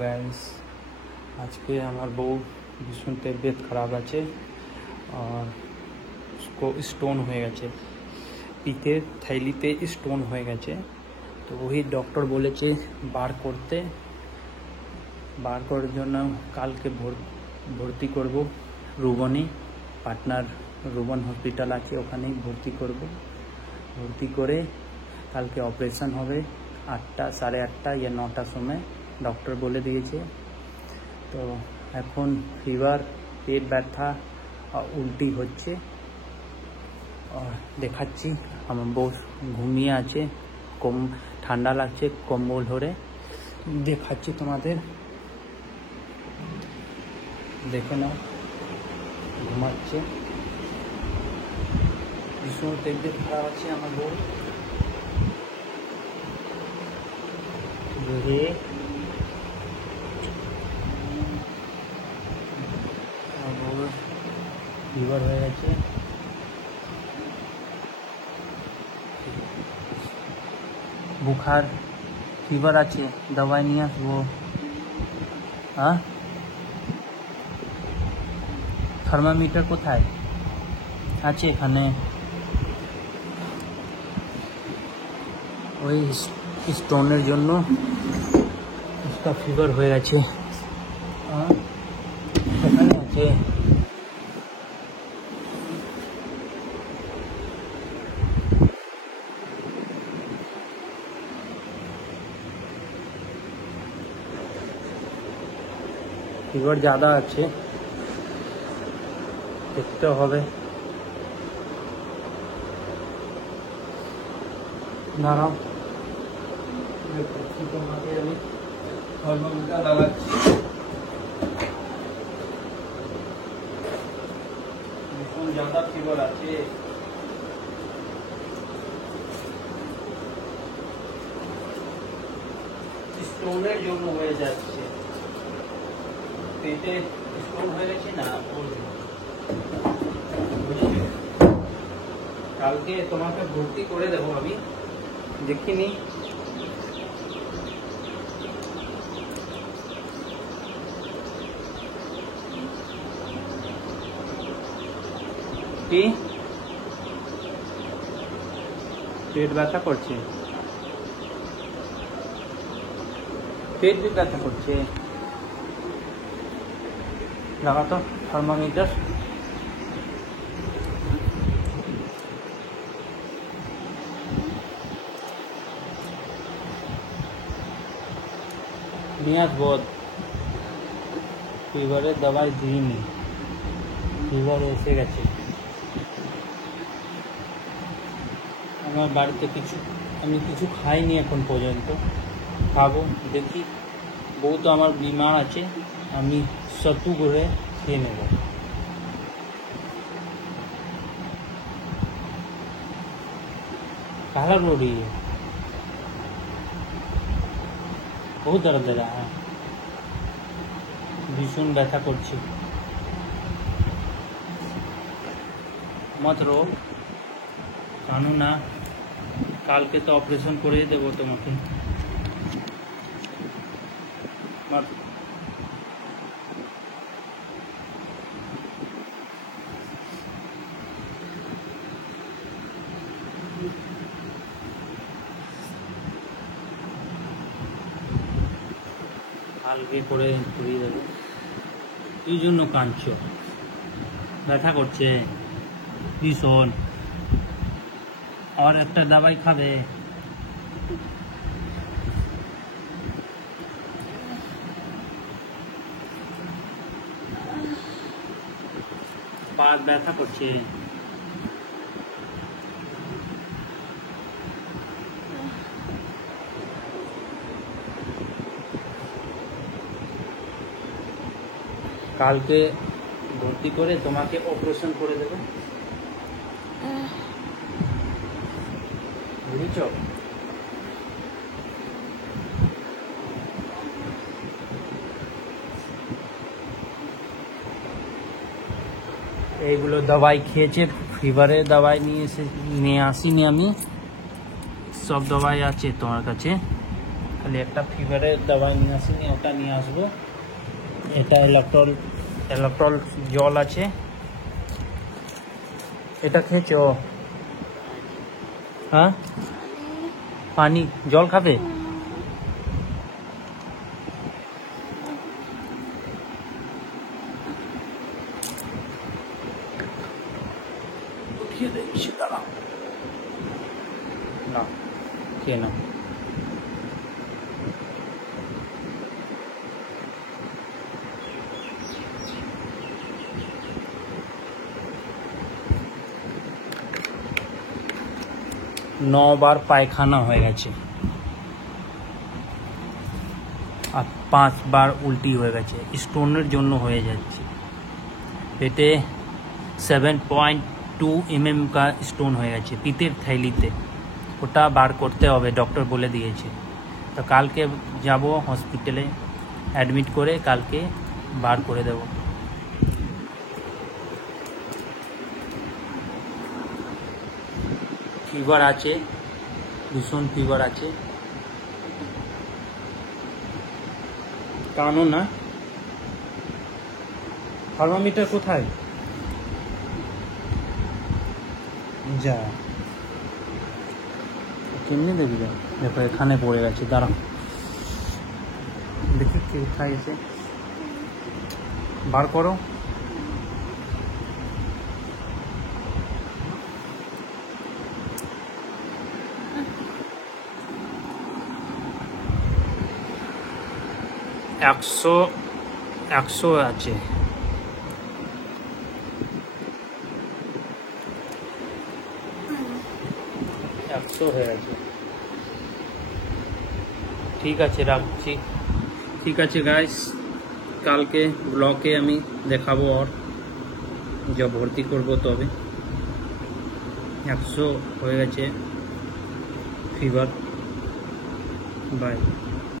Guys, আজকে আমার বউ ভীষণ তবিয়ত খারাপ আছে আর স্টোন হয়ে গেছে, পিঠের থাইলিতে স্টোন হয়ে গেছে। তো ওই ডক্টর বলেছে বার করার জন্য কালকে ভর্তি করব রুবনে। পাটনার রুবন হসপিটাল আছে, ওখানেই ভর্তি করে কালকে অপারেশন হবে 8টা, 8:30 या 9টার সময় ডক্টর বলে দিয়েছে। তো এখন ফিভার, পেট ব্যথা আর উল্টি হচ্ছে। আর দেখাচ্ছি আমার বউ ঘুমিয়ে আছে, ঠান্ডা লাগছে, কম্বল ধরে দেখাচ্ছি তোমাদের, দেখে নাও। ঘুমাচ্ছে, ভীষণ তবিয়ত খারাপ আছে আমার বউ। ফিভার হয়ে গেছে, বুখার, ফিভার আছে, দবাই নিয়ে আসবো। হ্যাঁ, থার্মোমিটার কোথায় আছে? এখানে। ওই স্টোনের জন্য उसका ফিভার হয়ে গেছে। এখানে আছে। ফিভার ज़्यादा আছে, দেখতে হবে। দাঁড়াও, তোমাকে আমি থার্মোমিটার লাগাচ্ছি। ভীষণ ज़्यादा ফিভার আছে। স্টোনের জন্য হয়ে যাচ্ছে, পেটে স্টোন হয়ে গেছে না। কালকে তোমাকে ভর্তি করে দেবো আমি, দেখিনি। কি পেট ব্যথা করছে? পেট भी ব্যথা করছে? লাগা তো থার্মোমিটার। নিয়ে আসবো। ফিভারের দবাই দিইনি, ফিভার এসে গেছে। আমার বাড়িতে আমি কিছু খাইনি এখন পর্যন্ত, খাবো। দেখি, বউ তো আমার বিমার আছে, আমি সত্তু করে খেয়ে নেব। काला रो रही है, बहुत दर्द दे रहा है, भीषण ব্যথা করছে। मत रो, কানো না, কালকে তো অপারেশন করে দেবো তোমাকে। মত কালকে করে ঘুরিয়ে দেবো। এই জন্য কাঁদছো? ব্যথা করছে ভীষণ। আর একটা দাবাই খাবে। পা ব্যথা করছে। কালকে ভর্তি করে তোমাকে অপারেশন করে দেবো, বুঝেছ? এইগুলো দবাই খেয়েছে, ফিভারের দবাই নিয়ে আসিনি আমি, সব দবাই আছে তোমার কাছে। খালি একটা ফিভারের দাওয়াই নিয়ে আসিনি, ওটা নিয়ে আসবো। এটা ইলেকট্রল জল আছে, এটা খেয়েছো? হ্যাঁ, পানি জল খাবে? উঠিয়ে দিচ্ছি, দাঁড়াও না, খেয়ে নাও। বার পায়খানা হয়ে গেছে আর 5 বার উল্টি হয়ে গেছে, স্টোনের জন্য হয়ে যাচ্ছে। পেটে 7.2 mm का স্টোন হয়ে গেছে পিতের থৈলিতে, ওটা বার করতে হবে, ডক্টর বলে দিয়েছে। তো কালকে যাব হসপিটালে, অ্যাডমিট করে কালকে বার করে দেব। ফিভার আছে, ভীষণ ফিভার আছে। কানো না, থার্মোমিটার কোথায়? যা কেমনে দেখবি? দেখো এখানে পড়ে গেছে, দাঁড়াও দেখি কোথায় এসে বার করো। একশো আছে। হয়ে আছে। ঠিক আছে, রাখছি। ঠিক আছে গাইস, কালকে ব্লকে আমি দেখাবো, আর যা ভর্তি করব তবে। 100 হয়ে গেছে ফিভার। বাই।